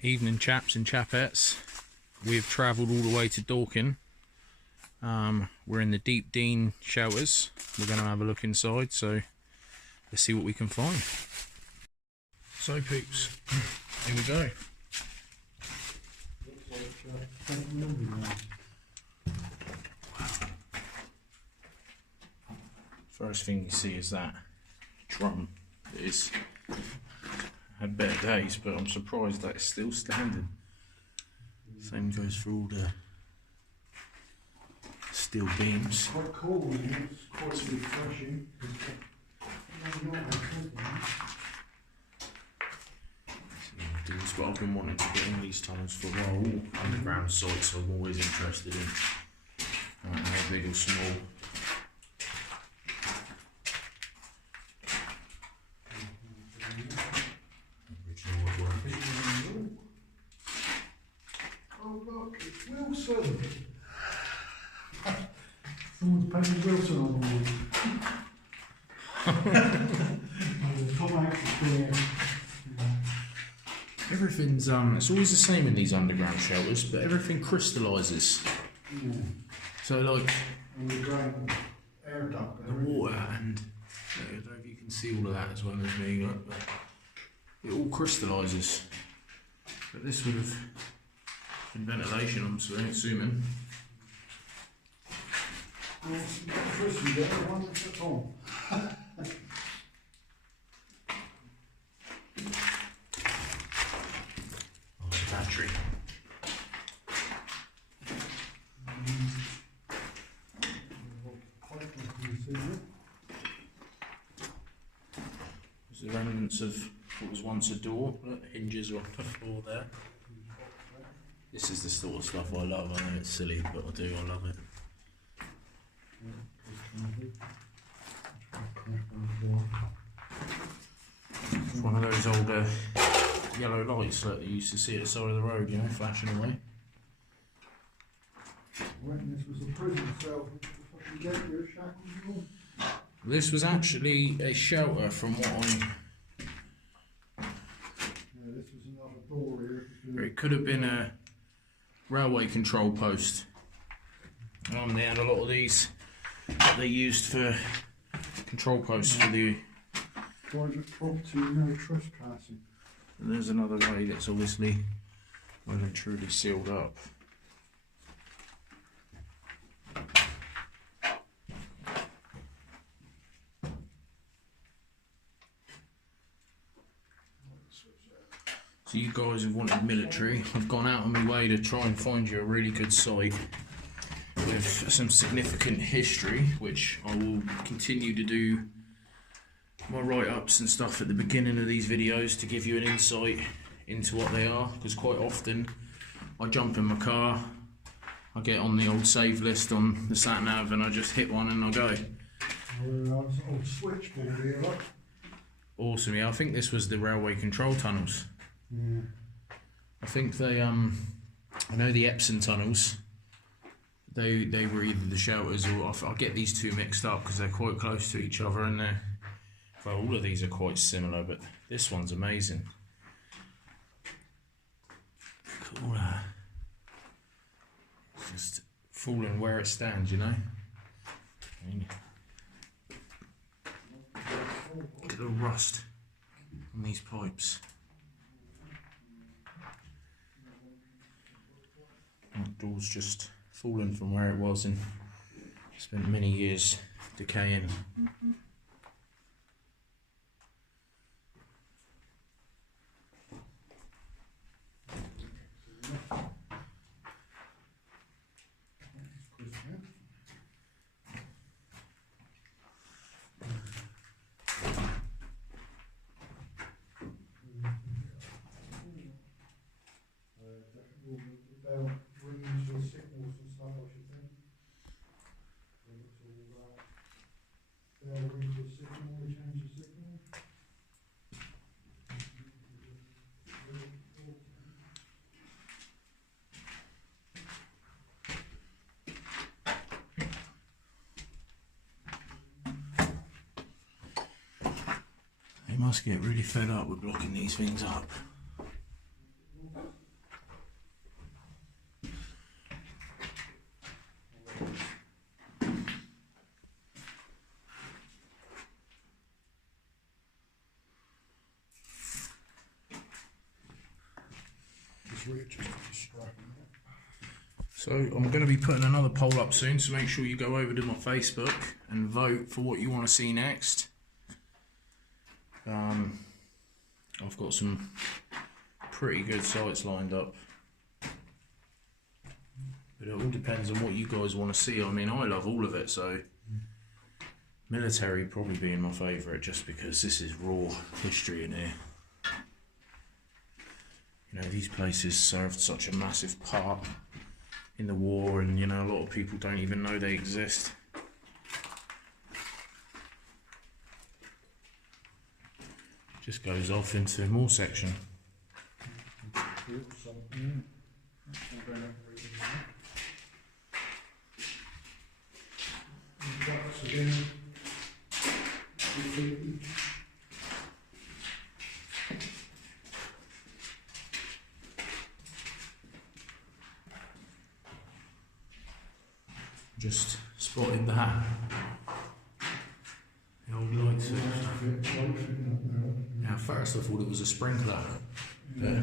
Evening, chaps and chapettes. We've travelled all the way to Dorking. We're in the Deepdene shelters. We're going to have a look inside, so let's see what we can find. So peeps, here we go. First thing you see is that drum. It is had better days, but I'm surprised that it's still standing. Same goes for all the steel beams. Quite cool, it's quite refreshing. But I've been wanting to get in these tunnels for a while. All underground sites I'm always interested in. How big or small. Oh look, it's Wilson! Someone's painted Wilson on the wall. Tom Hanks is there. Everything's it's always the same in these underground shelters, but everything crystallises. Yeah. So like Underground air duct. the water and I don't know if you can see all of that as well as me, like, but it all crystallises. But this would have been ventilation, I'm assuming. Well, Chrissy there, one at the top. Battery. There's the remnants of what was once a door. Look, hinges are on the floor there. This is the sort of stuff I love. I know it's silly, but I do. I love it. It's one of those older yellow lights that you used to see at the side of the road, you know, flashing away. When this was a prison cell, you get your shackles on. This was actually a shelter from what Yeah, this was another door here. it could have been a railway control post. They had a lot of these that they used for control posts for the... Private property, no trespassing. And there's another way that's obviously well and truly sealed up. So you guys have wanted military. I've gone out on my way to try and find you a really good site with some significant history, which I will continue to do my write-ups and stuff at the beginning of these videos to give you an insight into what they are, because quite often I jump in my car, I get on the old save list on the sat-nav and I just hit one and I go. Old switchboard here, look. Awesome, yeah, I think this was the railway control tunnels. Yeah. I think they, I know the Epsom tunnels, they were either the shelters or, I get these two mixed up because they're quite close to each other and they're, well, all of these are quite similar, but this one's amazing. Cool. Just falling where it stands, you know. I mean, look at the rust on these pipes. That door's just fallen from where it was and spent many years decaying. They must get really fed up with blocking these things up. weight just to strap them. So I'm going to be putting another poll up soon, so make sure you go over to my Facebook and vote for what you want to see next. I've got some pretty good sites lined up, but it all depends on what you guys want to see. I mean, I love all of it, so military probably being my favourite, just because this is raw history in here. You know, these places served such a massive part in the war, and you know, a lot of people don't even know they exist. Just goes off into more section. Just spotted that. The old light switch. At first I thought it was a sprinkler. Yeah.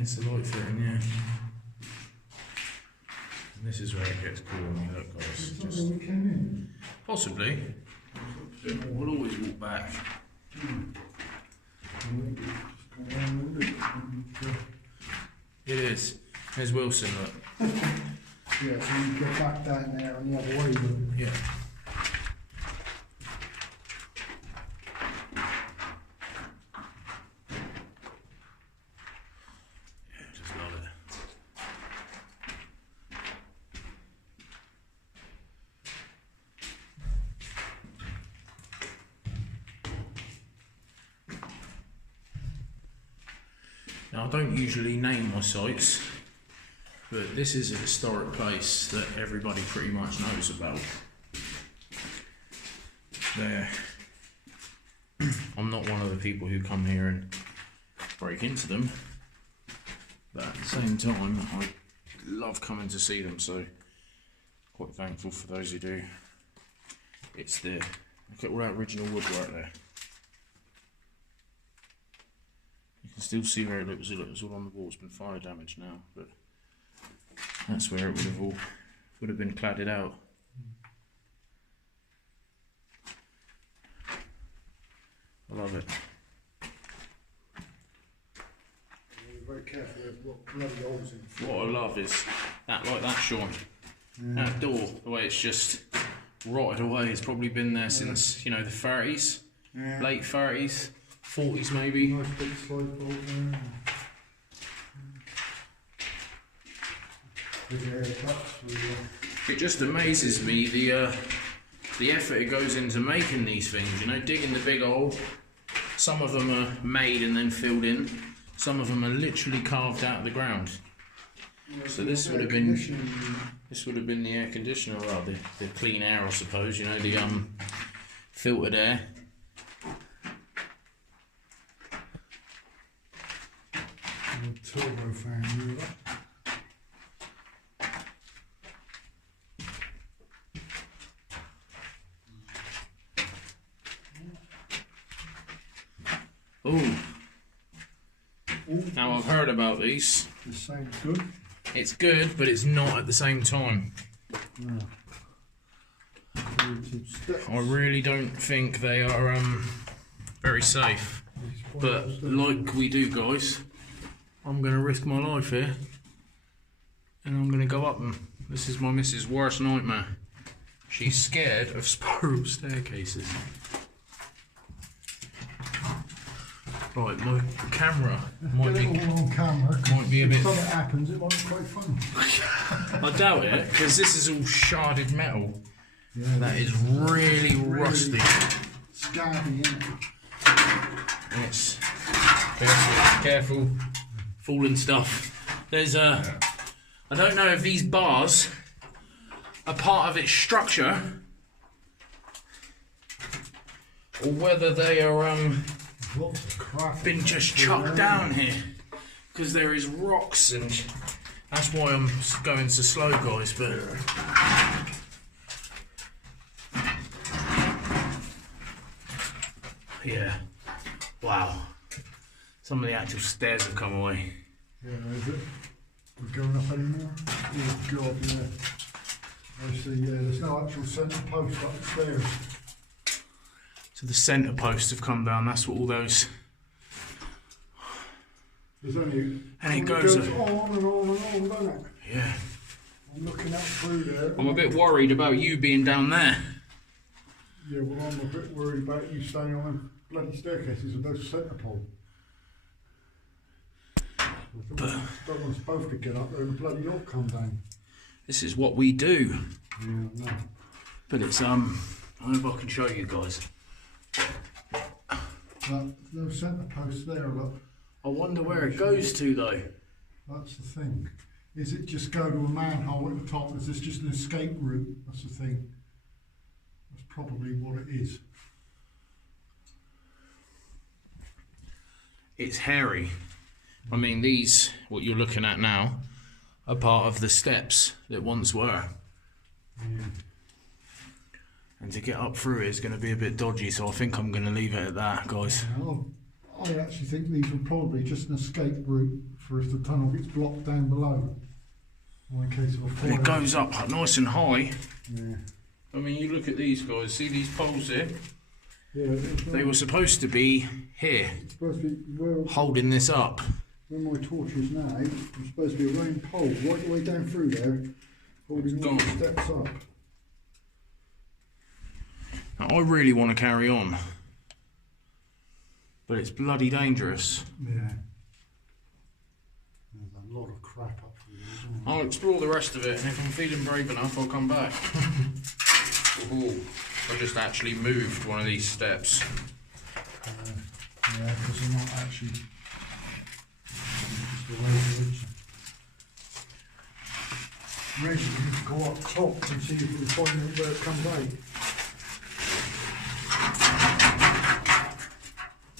It's a light fitting, yeah. And this is where it gets cool. I mean, look guys. Just possibly. We'll always walk back. It is. There's Wilson, look. Yeah, so you get back down there on the other way. Yeah. Just love it. Now, I don't usually name my sites, but this is a historic place that everybody pretty much knows about. I'm not one of the people who come here and break into them, but at the same time, I love coming to see them, so quite thankful for those who do. It's there. Look at all that original wood right there. You can still see where it was all on the wall. It's been fire damage now, but that's where it would have been cladded out. I love it. You're very careful with what bloody holes in. What I love is that, like that, Sean. Yeah. That door, the way it's just rotted away. It's probably been there since, you know, the 30s, late 30s, 40s maybe. Nice big slide bolt there. It just amazes me the effort it goes into making these things, you know, digging the big hole. Some of them are made and then filled in, some of them are literally carved out of the ground. So this would have been the air conditioner, well, the clean air, I suppose, you know, the filtered air. Turbo fan, Ooh. Now I've heard about these. The same good? It's good, but it's not at the same time. No. I really don't think they are very safe. But like we do, guys, I'm going to risk my life here. And I'm going to go up them. This is my missus' worst nightmare. She's scared of spiral staircases. Right, my camera might be on camera. Might be a bit. If something happens, it might be quite funny. I doubt it, because this is all sharded metal. Yeah, that is really rusty. Scabby, isn't it? Yes. Careful, falling stuff. There's I don't know if these bars are part of its structure or whether they are been just chucked down here, because there is rocks, and that's why I'm going so slow, guys. But yeah, wow. Some of the actual stairs have come away. Yeah, is it? We're going up anymore? Oh God, yeah. I see, yeah, there's no actual centre post upstairs. So the centre posts have come down, that's what all those... There's only... And it goes on and on and on, doesn't it? Yeah. I'm looking up through there. I'm a bit worried about you being down there. Yeah, well, I'm a bit worried about you staying on them bloody staircases with those centre poles. I don't want us both to get up there and the bloody lot come down. This is what we do. Yeah, no. But it's, I hope I can show you guys. No centre posts there, look. I wonder where it goes to though. That's the thing. Is it just go to a manhole at the top? Is this just an escape route? That's the thing. That's probably what it is. It's hairy. I mean, these, what you're looking at now, are part of the steps that once were. Yeah. And to get up through it is going to be a bit dodgy, so I think I'm going to leave it at that, guys. I actually think these are probably just an escape route for if the tunnel gets blocked down below. Or in case of a fire. And it goes up nice and high. Yeah. I mean, you look at these guys, see these poles here? Yeah, They were supposed to be here, it's supposed to be, well, holding this up. where my torch is now, it's supposed to be a round pole right the way down through there, holding all the steps up. Now, I really want to carry on, but it's bloody dangerous. Yeah. There's a lot of crap up through there, isn't there? I'll explore the rest of it, and if I'm feeling brave enough, I'll come back. Ooh, I just actually moved one of these steps. Yeah, because they're not actually just the way it is. Maybe you could go up top and see if we can find out where it comes out.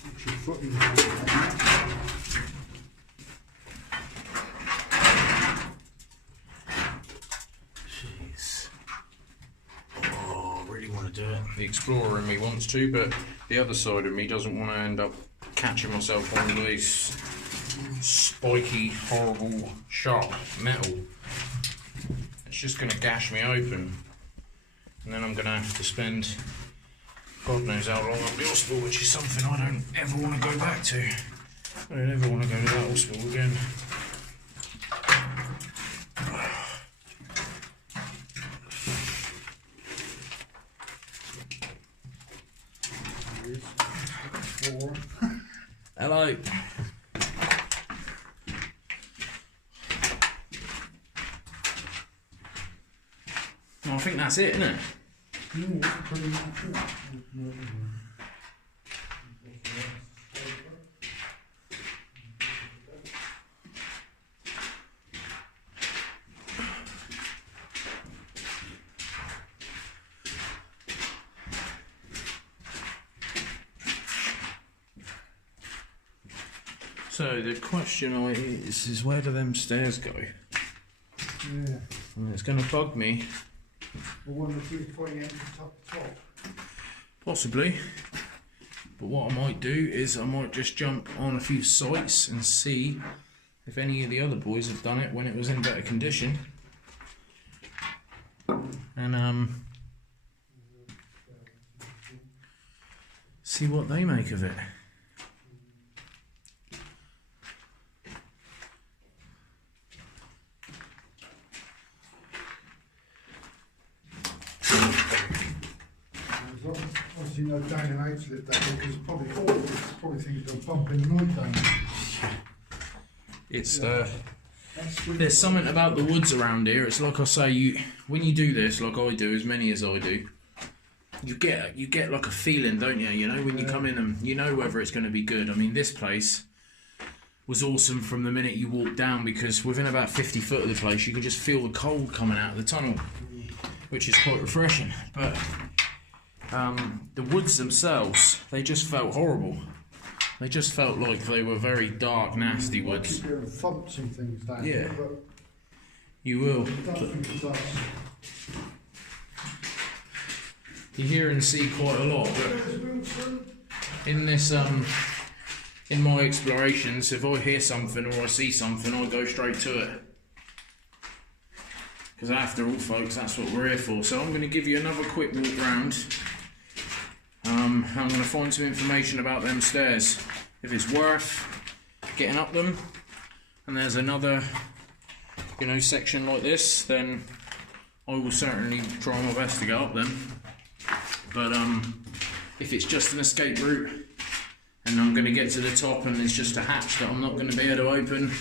Put your foot in there. Jeez. Oh, I really want to do it. The explorer in me wants to, but the other side of me doesn't want to end up catching myself on these spiky, horrible, sharp metal. It's just going to gash me open. And then I'm going to have to spend God knows how long at the hospital, which is something I don't ever want to go back to. I don't ever want to go to that hospital again. Hello. Well, I think that's it, isn't it? Yeah, that's pretty much it. So the question is where do them stairs go? Yeah. And it's going to bug me. I wonder if we can find the entrance up the top. Possibly. But what I might do is I might just jump on a few sites and see if any of the other boys have done it when it was in better condition. And see what they make of it. Obviously no down and out slip down because probably think they'll bump in the night down. It's there's something about the woods around here. It's like I say, when you do this, like I do, as many as I do, you get like a feeling, don't you? You know, when you come in and you know whether it's going to be good. I mean, this place was awesome from the minute you walked down because within about 50 foot of the place, you could just feel the cold coming out of the tunnel, which is quite refreshing. But the woods themselves, they just felt horrible. They just felt like they were very dark, nasty woods. Keep hearing thumps and things down Yeah. here, but You will. I don't think it's us. You hear and see quite a lot, but in this in my explorations, if I hear something or I see something, I go straight to it. Because after all, folks, that's what we're here for. So I'm going to give you another quick walk round. I'm going to find some information about them stairs. If it's worth getting up them, and there's another, you know, section like this, then I will certainly try my best to go up them. But if it's just an escape route, and I'm going to get to the top and it's just a hatch that I'm not going to be able to open,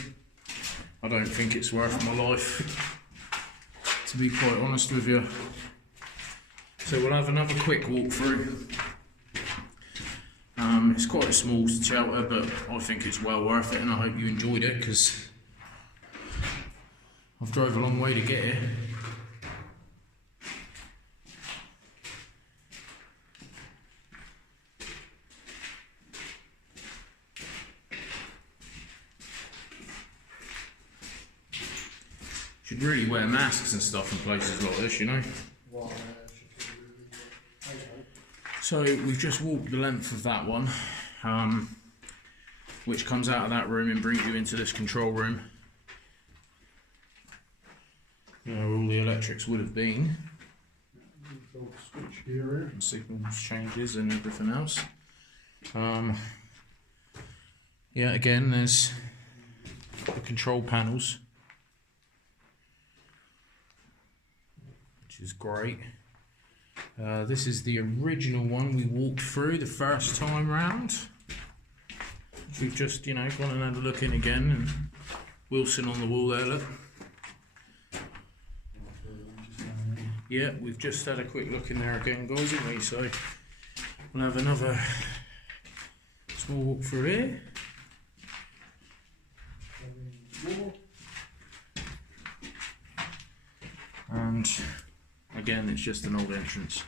I don't think it's worth my life, to be quite honest with you. So we'll have another quick walk through. It's quite a small shelter, but I think it's well worth it, and I hope you enjoyed it, because I've drove a long way to get here. Should really wear masks and stuff in places like this, you know. So we've just walked the length of that one, which comes out of that room and brings you into this control room, you know, where all the electrics would have been, Switch here, and signals changes and everything else. Yeah, again, there's the control panels, which is great. This is the original one we walked through the first time round. We've just, you know, gone and had a look in again, and Wilson on the wall there, look. Yeah, we've just had a quick look in there again, guys, haven't we? So we'll have another small walk through here. And again, it's just an old entrance.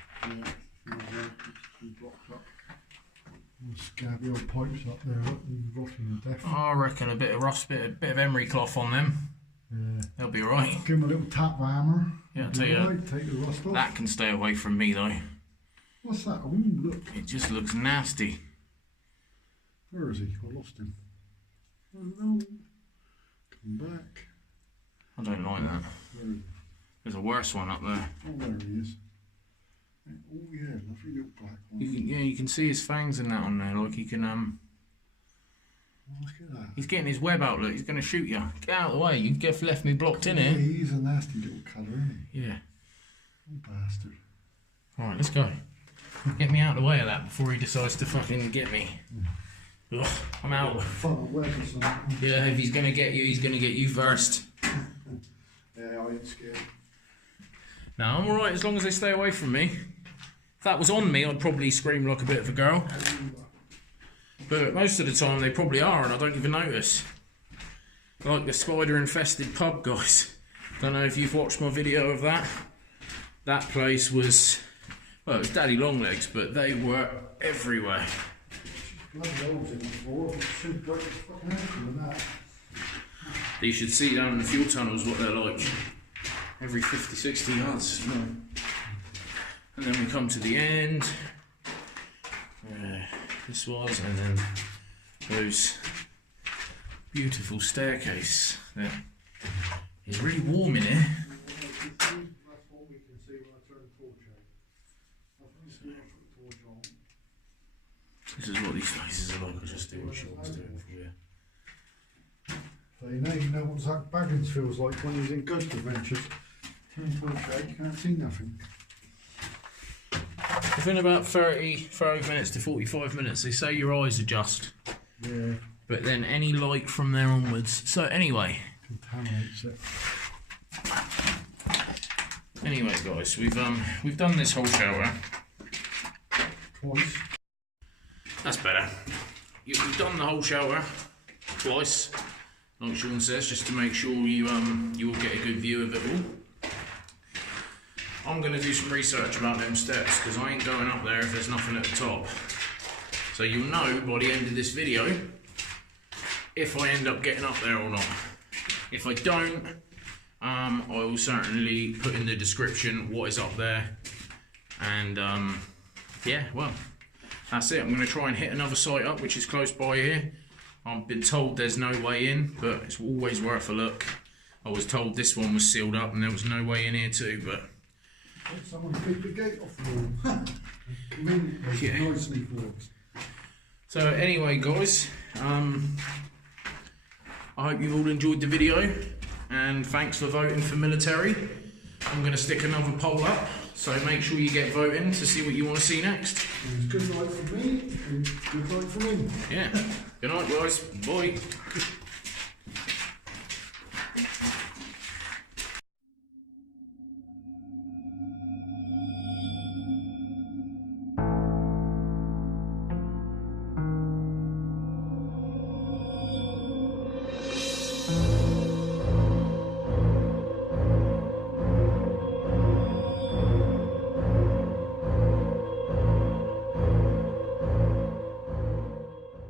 Scabby old pipes up there, look, rotting to death. I reckon a bit of rust, bit of emery cloth on them. Yeah. They'll be alright. Give them a little tap hammer. Yeah, I'll tell you, right, take the rust off. that can stay away from me though. What's that? Oh, look. It just looks nasty. Where is he? I lost him. Oh no. Come back. I don't like that. Where is he? There's a worse one up there. Oh, there he is. Oh yeah, lovely little black one. You can see his fangs and that on there. Like he can Oh, look at that. He's getting his web out. Look, he's going to shoot you. Get out of the way. You have left me blocked in here. Yeah, he's a nasty little colour, isn't he? Yeah. Oh, bastard. All right, let's go. Get me out of the way of that before he decides to fucking get me. Ugh, I'm out. Front web or something. Yeah, if he's going to get you, he's going to get you first. Yeah, I ain't scared. No, I'm alright as long as they stay away from me. If that was on me, I'd probably scream like a bit of a girl. But most of the time they probably are, and I don't even notice. Like the spider-infested pub, guys. Don't know if you've watched my video of that. That place was, well, it was Daddy Longlegs, but they were everywhere. Bloody holes in the floor. Should break his fucking ankle with that. You should see down in the fuel tunnels what they're like. Every 50, 60 yards. And then we come to the end. This was, and then those beautiful staircase. It's really warm in here. That's what we can see when I turn the torch on. I can see when I put the torch on. This is what these places are like. I'll just do what she wants doing for you. So you know what Zach Baggins feels like when he's in Ghost Adventures. Turn the torch out, you can't see nothing. Within about 35 minutes to 45 minutes, they say your eyes adjust. Yeah. But then any light from there onwards. So anyway. Contaminates it. Anyway, guys, we've done this whole shower Twice. That's better. You've done the whole shower twice, like Sean says, just to make sure you will get a good view of it all. I'm going to do some research about them steps, because I ain't going up there if there's nothing at the top. So you'll know by the end of this video if I end up getting up there or not. If I don't, I will certainly put in the description what is up there. And yeah, well, that's it. I'm going to try and hit another site up which is close by here. I've been told there's no way in, but it's always worth a look. I was told this one was sealed up and there was no way in here too, but... Someone keep the gate off the wall. Yeah. Nicely for us. So anyway guys, I hope you've all enjoyed the video, and thanks for voting for military. I'm going to stick another poll up, so make sure you get voting to see what you want to see next. Good night for me, and good night for him. Yeah. Good night guys. Bye.